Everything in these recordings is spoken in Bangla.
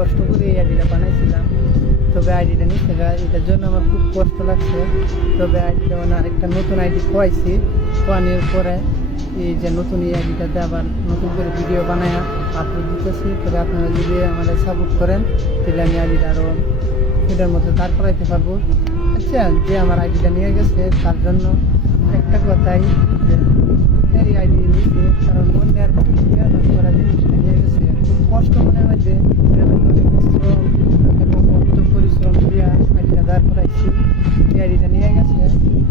কষ্ট করে এই আইডিটা বানাইছিলাম, তবে আইডিটা নিচ্ছে গা, এটার জন্য আমার খুব কষ্ট লাগছে। তবে আইডিটা মানে আরেকটা নতুন আইডি খোয়াইছি, খোয়ানোর পরে এই যে নতুন এই আইডিটাতে আবার নতুন করে ভিডিও বানায় আপলোড দিতেছি। তবে আপনারা যদি আমাদের সাপোর্ট করেন তাহলে আমি আইডিটা আরও এটার মধ্যে দাঁড় করাইতে পারবো। আচ্ছা, যে আমার আইডিটা নিয়ে গেছে তার জন্য একটা কথাই, যে এই আইডি নিয়েছে কারণ অন্যের করা জিনিসটা নিয়ে গেছে, খুব কষ্ট মনে হয় যে পরিশ্রম এবং অর্থ পরিশ্রম দিয়ে আইডিটা দাঁড় করাইছি, এই আইডিটা নিয়ে গেছে।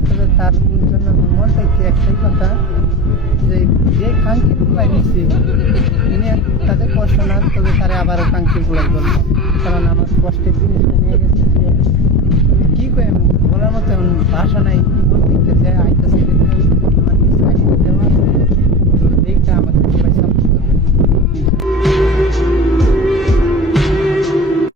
তবে তার জন্য আমার মন থেকে একটাই কথা, যে যে কাঙ্ক্ষিত গুলাই নিচ্ছি নিয়ে তাদের কষ্ট না, তবে তারা আবারও কাঙ্ক্ষিত গুলাই বলবো, কারণ আমার কষ্টের জিনিসটা নিয়ে গেছে। যে কী করে বলার মতো ভাষা নাই, মন থেকে যে আইতেছে